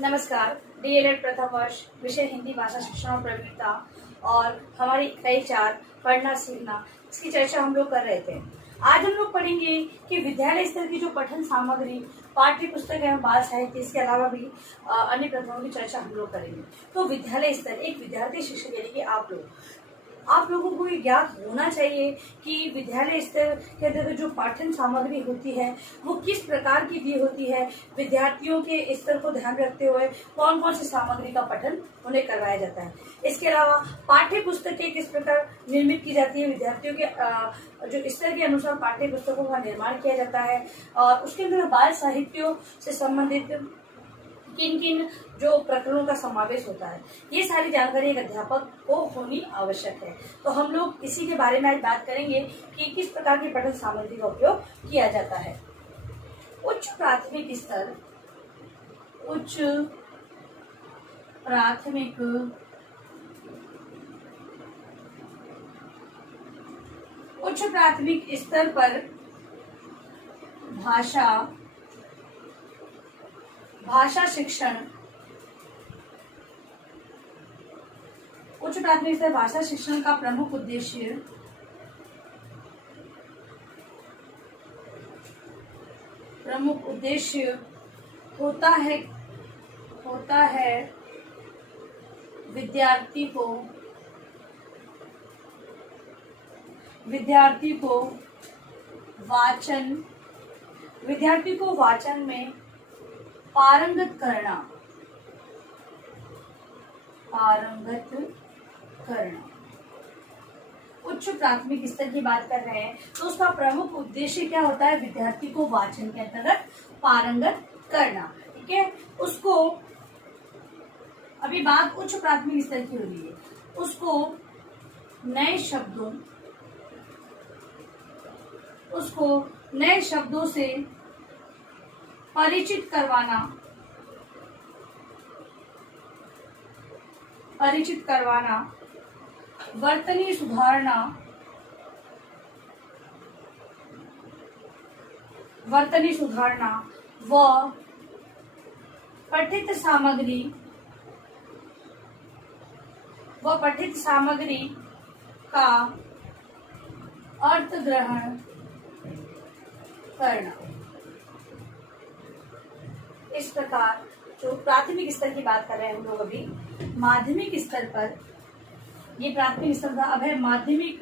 नमस्कार। डीएलएड प्रथम वर्ष, विषय हिंदी भाषा शिक्षण और प्रवीणता, और हमारी इकाई 4 पढ़ना सीखना, इसकी चर्चा हम लोग कर रहे थे। आज हम लोग पढ़ेंगे कि विद्यालय स्तर की जो पठन सामग्री, पाठ्य पुस्तक एवं बाल साहित्य, इसके अलावा भी अन्य प्रथाओं की चर्चा हम लोग करेंगे। तो विद्यालय स्तर, एक विद्यार्थी शिक्षक यानी कि आप लोगों को ये ज्ञात होना चाहिए कि विद्यालय स्तर के अंतर्गत जो पाठन सामग्री होती है वो किस प्रकार की दी होती है। विद्यार्थियों के स्तर को ध्यान रखते हुए कौन कौन सी सामग्री का पठन उन्हें करवाया जाता है। इसके अलावा पाठ्य पुस्तकें किस प्रकार निर्मित की जाती है, विद्यार्थियों के जो स्तर के अनुसार पाठ्य पुस्तकों का निर्माण किया जाता है, और उसके अंदर बाल साहित्यों से संबंधित किन किन जो प्रकरणों का समावेश होता है, ये सारी जानकारी एक अध्यापक को होनी आवश्यक है। तो हम लोग इसी के बारे में आज बात करेंगे कि किस प्रकार की पठन सामग्री का उपयोग किया जाता है। उच्च प्राथमिक स्तर, उच्च प्राथमिक स्तर पर भाषा शिक्षण, उच्च प्राथमिक स्तर भाषा शिक्षण का प्रमुख उद्देश्य होता है विद्यार्थी को वाचन में पारंगत करना। उच्च प्राथमिक स्तर की बात कर रहे हैं तो उसका प्रमुख उद्देश्य क्या होता है? विद्यार्थी को वाचन के अंतर्गत पारंगत करना। ठीक है, उसको अभी बात उच्च प्राथमिक स्तर की हो रही है, उसको नए शब्दों से परिचित करवाना, वर्तनी सुधारना व पठित सामग्री का अर्थ ग्रहण करना। इस प्रकार जो प्राथमिक स्तर की बात कर रहे हैं हम लोग अभी, माध्यमिक स्तर पर, ये प्राथमिक स्तर था, अब है माध्यमिक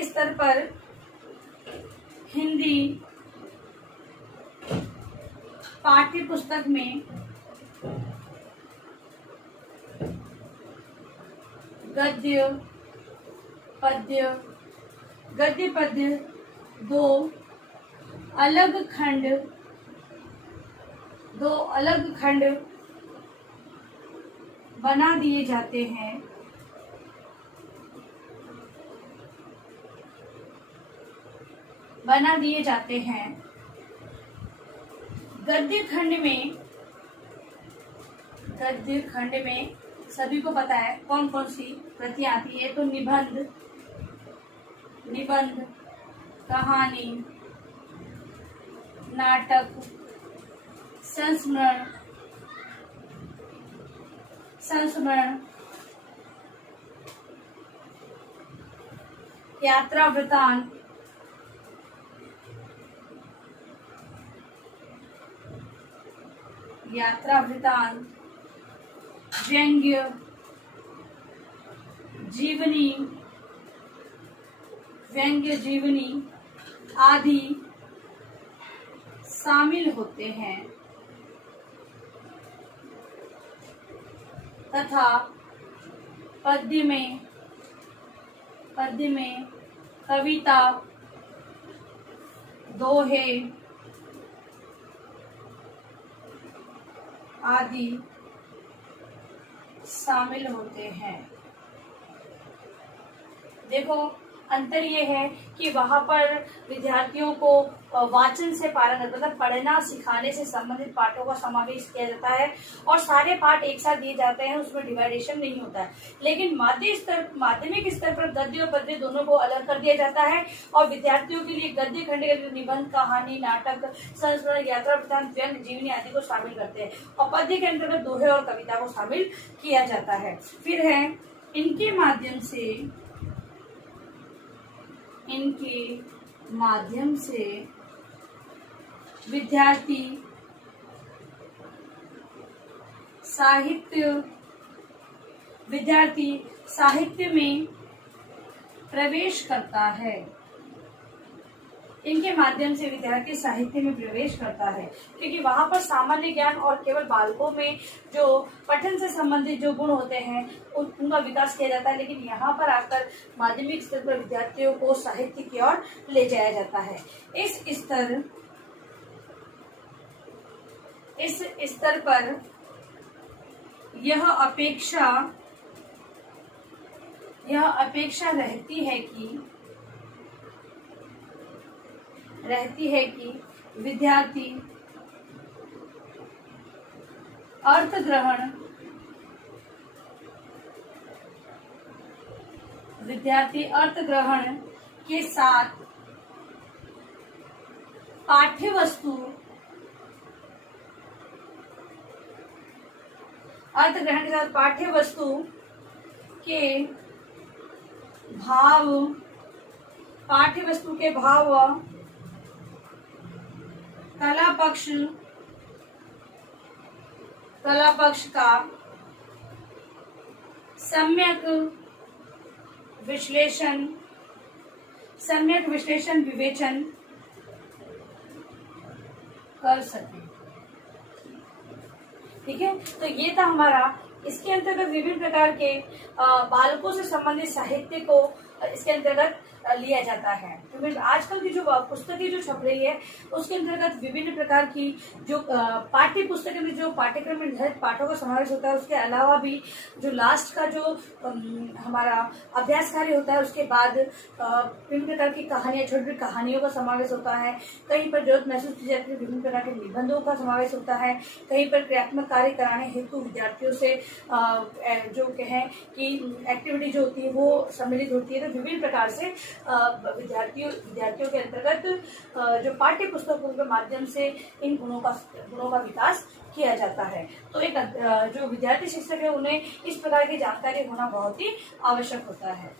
स्तर पर हिंदी पाठ्य पुस्तक में गद्य पद्य दो अलग खंड बना दिए जाते हैं। गद्य खंड में सभी को पता है कौन कौन सी प्रतियां आती है। तो निबंध, कहानी, नाटक, संस्मरण, यात्रा वृतांत, व्यंग्य, जीवनी आदि शामिल होते हैं तथा पद्य में कविता, दोहे आदि शामिल होते हैं। देखो, अंतर ये है कि वहाँ पर विद्यार्थियों को वाचन से पारंगत मतलब पढ़ना सिखाने से संबंधित पाठों का समावेश किया जाता है और सारे पाठ एक साथ दिए जाते हैं, उसमें डिवाइडेशन नहीं होता है। लेकिन माध्यमिक स्तर पर गद्य और पद्य दोनों को अलग कर दिया जाता है और विद्यार्थियों के लिए गद्य खंड के निबंध, कहानी, नाटक, संस्मरण, यात्रा वृत्तांत, व्यंग, जीवनी आदि को शामिल करते हैं और पद्य के अंतर्गत दोहे और कविता को शामिल किया जाता है। फिर है इनके माध्यम से विद्यार्थी साहित्य में प्रवेश करता है। इनके माध्यम से विद्यार्थी साहित्य में प्रवेश करता है क्योंकि वहाँ पर सामान्य ज्ञान और केवल बालकों में जो पठन से संबंधित जो गुण होते हैं उनका विकास किया जाता है, लेकिन यहाँ पर आकर माध्यमिक स्तर पर विद्यार्थियों को साहित्य की ओर ले जाया जाता है। इस स्तर पर यह अपेक्षा रहती है कि विद्यार्थी अर्थ ग्रहण के साथ पाठ्य वस्तु के भाव कला पक्ष का सम्यक विवेचन कर सके। ठीक है, तो ये था हमारा। इसके अंतर्गत विभिन्न प्रकार के बालकों से संबंधित साहित्य को इसके अंतर्गत लिया जाता है। तो आजकल की जो पुस्तकें जो छप रही है उसके अंतर्गत विभिन्न प्रकार की जो पाठ्य पुस्तकें में जो पाठ्यक्रम में निर्धारित पाठों का समावेश होता है, उसके अलावा भी जो लास्ट का जो हमारा अभ्यास कार्य होता है उसके बाद विभिन्न प्रकार की कहानियां, छोटी कहानियों का समावेश होता है। कहीं पर जरूरत महसूस की जाती है विभिन्न प्रकार के निबंधों का समावेश होता है। कहीं पर क्रियात्मक कार्य कराने हेतु विद्यार्थियों से जो कहें कि एक्टिविटी जो होती है वो सम्मिलित होती है। तो विभिन्न प्रकार से विद्यार्थियों के अंतर्गत जो पाठ्य पुस्तकों के माध्यम से इन गुणों का विकास किया जाता है। तो एक जो विद्यार्थी शिक्षक है उन्हें इस प्रकार की जानकारी होना बहुत ही आवश्यक होता है।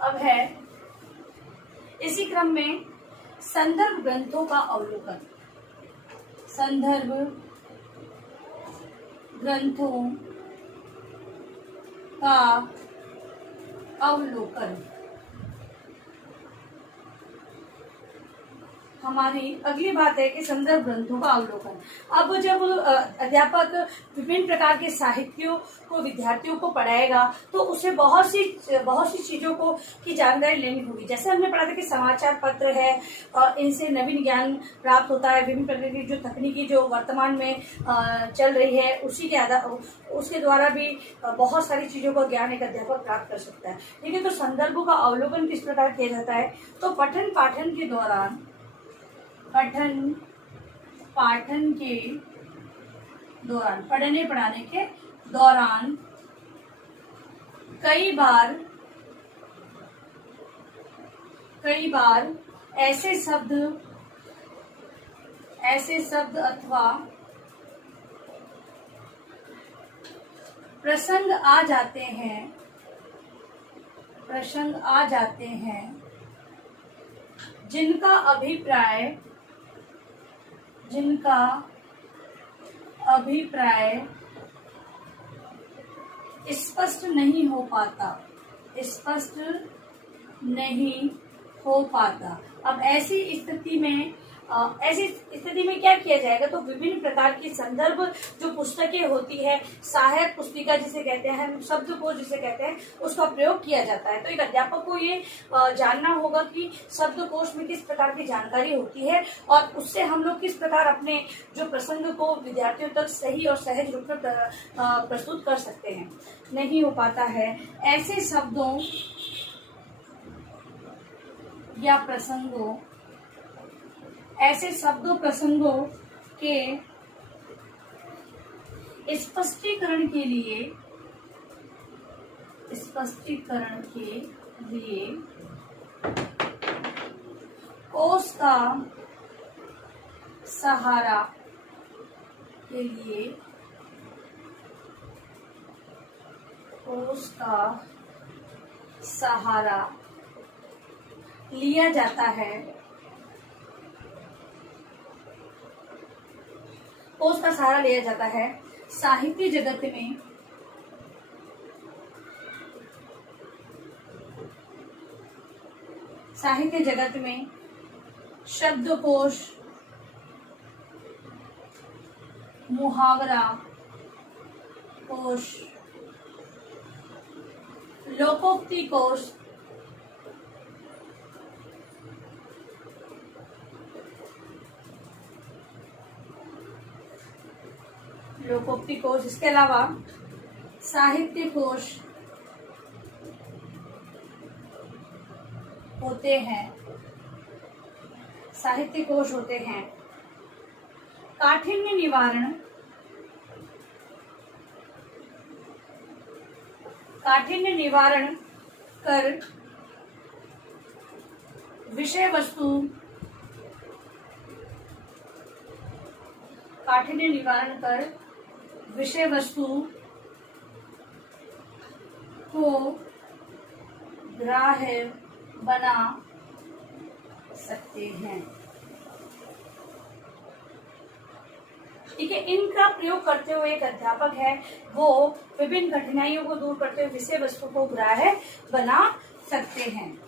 अब है इसी क्रम में संदर्भ ग्रंथों का अवलोकन। संदर्भ ग्रंथों का अवलोकन हमारी अगली बात है कि संदर्भ ग्रंथों का अवलोकन। अब जब अध्यापक विभिन्न प्रकार के साहित्यों को विद्यार्थियों को पढ़ाएगा तो उसे बहुत सी चीजों को की जानकारी लेनी होगी। जैसे हमने पढ़ा था कि समाचार पत्र है और इनसे नवीन ज्ञान प्राप्त होता है। विभिन्न प्रकार की जो तकनीकी जो वर्तमान में चल रही है उसके द्वारा भी बहुत सारी चीजों का ज्ञान एक अध्यापक प्राप्त कर सकता है। ठीक है, तो संदर्भों का अवलोकन किस प्रकार किया जाता है? तो पठन पाठन के दौरान पढ़ने पढ़ाने के दौरान कई बार ऐसे शब्द अथवा प्रसंग आ जाते हैं जिनका अभिप्राय स्पष्ट नहीं हो पाता। अब ऐसी स्थिति में ऐसी स्थिति में क्या किया जाएगा, तो विभिन्न प्रकार की संदर्भ जो पुस्तकें होती है, सहायक पुस्तिका जिसे कहते हैं, हम शब्दकोश जिसे कहते हैं, उसका प्रयोग किया जाता है। तो एक अध्यापक को ये जानना होगा कि शब्दकोश में किस प्रकार की जानकारी होती है और उससे हम लोग किस प्रकार अपने जो प्रसंग को विद्यार्थियों तक सही और सहज रूप में प्रस्तुत कर सकते हैं। नहीं हो पाता है ऐसे शब्दों या प्रसंगों, ऐसे शब्दों प्रसंगों के स्पष्टीकरण के लिए कोश का सहारा लिया जाता है। कोश का सहारा लिया जाता है। साहित्य जगत में शब्दकोश, मुहावरा कोश, लोकोक्ति कोश, इसके अलावा साहित्य कोश होते हैं। काठिन्य निवारण कर विषय वस्तु को ग्राह्य बना सकते हैं। ठीक है, इनका प्रयोग करते हुए एक अध्यापक है वो विभिन्न कठिनाइयों को दूर करते हुए विषय वस्तु को ग्राह्य बना सकते हैं।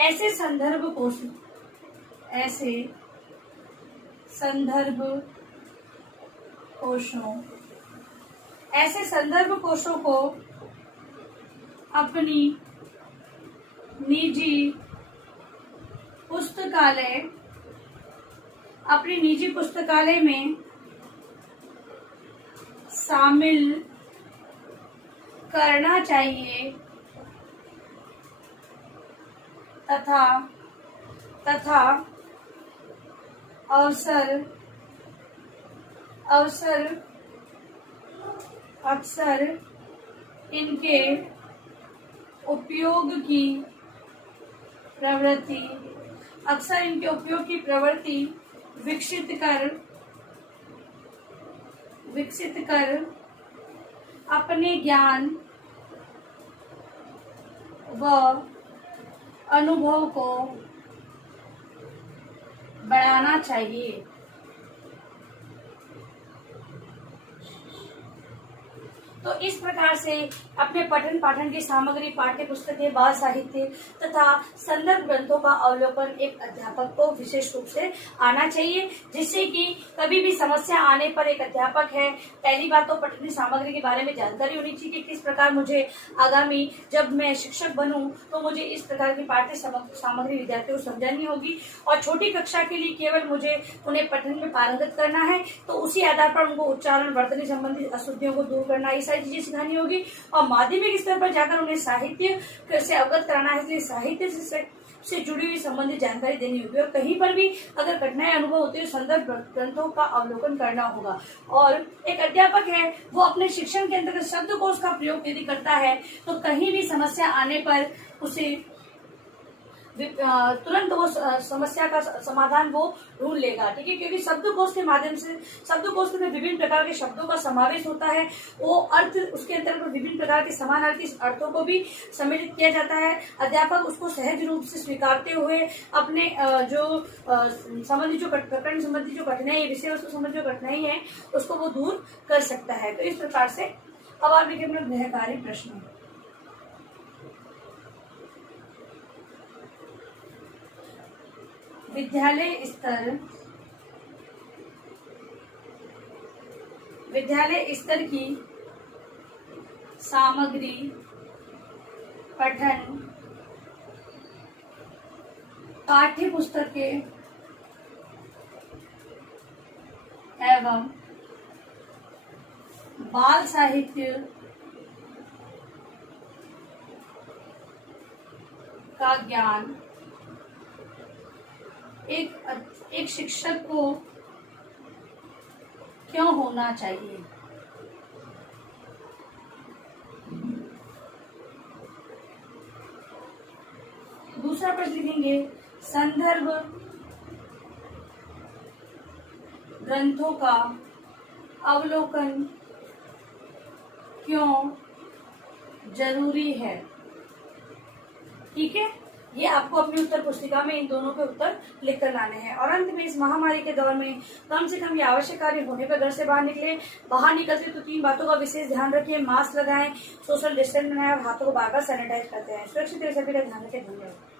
ऐसे संदर्भ कोशों को अपनी निजी पुस्तकालय में शामिल करना चाहिए तथा अक्सर इनके उपयोग की प्रवृत्ति विकसित कर अपने ज्ञान व अनुभव को बढ़ाना चाहिए। तो इस प्रकार से अपने पठन पाठन की सामग्री, पाठ्य पुस्तकें, बाल साहित्य तथा संदर्भ ग्रंथों का अवलोकन एक अध्यापक को विशेष रूप से आना चाहिए, जिससे कि कभी भी समस्या आने पर एक अध्यापक है, पहली बात तो पठन सामग्री के बारे में जानकारी होनी चाहिए कि किस प्रकार मुझे आगामी जब मैं शिक्षक बनूं तो मुझे इस प्रकार की पाठ्य सामग्री विद्यार्थियों को समझानी होगी और छोटी कक्षा के लिए केवल मुझे उन्हें पठन में पारंगत करना है, तो उसी आधार पर उनको उच्चारण, वर्तनी संबंधी अशुद्धियों को दूर करना, ये सारी चीजें सिखानी होगी। और माध्यमिक स्तर पर जाकर उन्हें साहित्य से अवगत कराना है, इसलिए साहित्य से जुड़ी हुई संबंधित जानकारी देनी होगी। और कहीं पर भी अगर कठिनाई अनुभव होती है, संदर्भ ग्रंथों का अवलोकन करना होगा। और एक अध्यापक है वो अपने शिक्षण के अंतर्गत शब्दकोश का प्रयोग यदि करता है तो कहीं भी समस्या आने पर उसे तुरंत वो समस्या का समाधान वो ढूंढ लेगा। ठीक है, क्योंकि शब्दकोश के माध्यम से, शब्दकोश में विभिन्न प्रकार के शब्दों का समावेश होता है, वो अर्थ उसके अंतर्गत विभिन्न प्रकार के समानार्थी अर्थों को भी सम्मिलित किया जाता है। अध्यापक उसको सहज रूप से स्वीकारते हुए अपने जो संबंधी जो प्रकरण संबंधी जो कठिनाई, विषय वस्तु संबंधी जो कठिनाई है उसको वो दूर कर सकता है। तो इस प्रकार से अब आप देखिए अपना गृहकार्य प्रश्न। विद्यालय स्तर की सामग्री, पठन, पाठ्य पुस्तकें एवं बाल साहित्य का ज्ञान एक शिक्षक को क्यों होना चाहिए। दूसरा प्रश्न लिखेंगे, संदर्भ ग्रंथों का अवलोकन क्यों जरूरी है। ठीक है, ये आपको अपनी उत्तर पुस्तिका में इन दोनों के उत्तर लिख कर लाने हैं। और अंत में, इस महामारी के दौर में कम से कम ये आवश्यक कार्य होने पर घर से बाहर निकले। बाहर निकलते तो 3 बातों का विशेष ध्यान रखिए। मास्क लगाएं, सोशल डिस्टेंस बनाएं और हाथों को बार बार सैनिटाइज करते हैं। सुरक्षित रहिए, सभी का ध्यान रखें। धन्यवाद।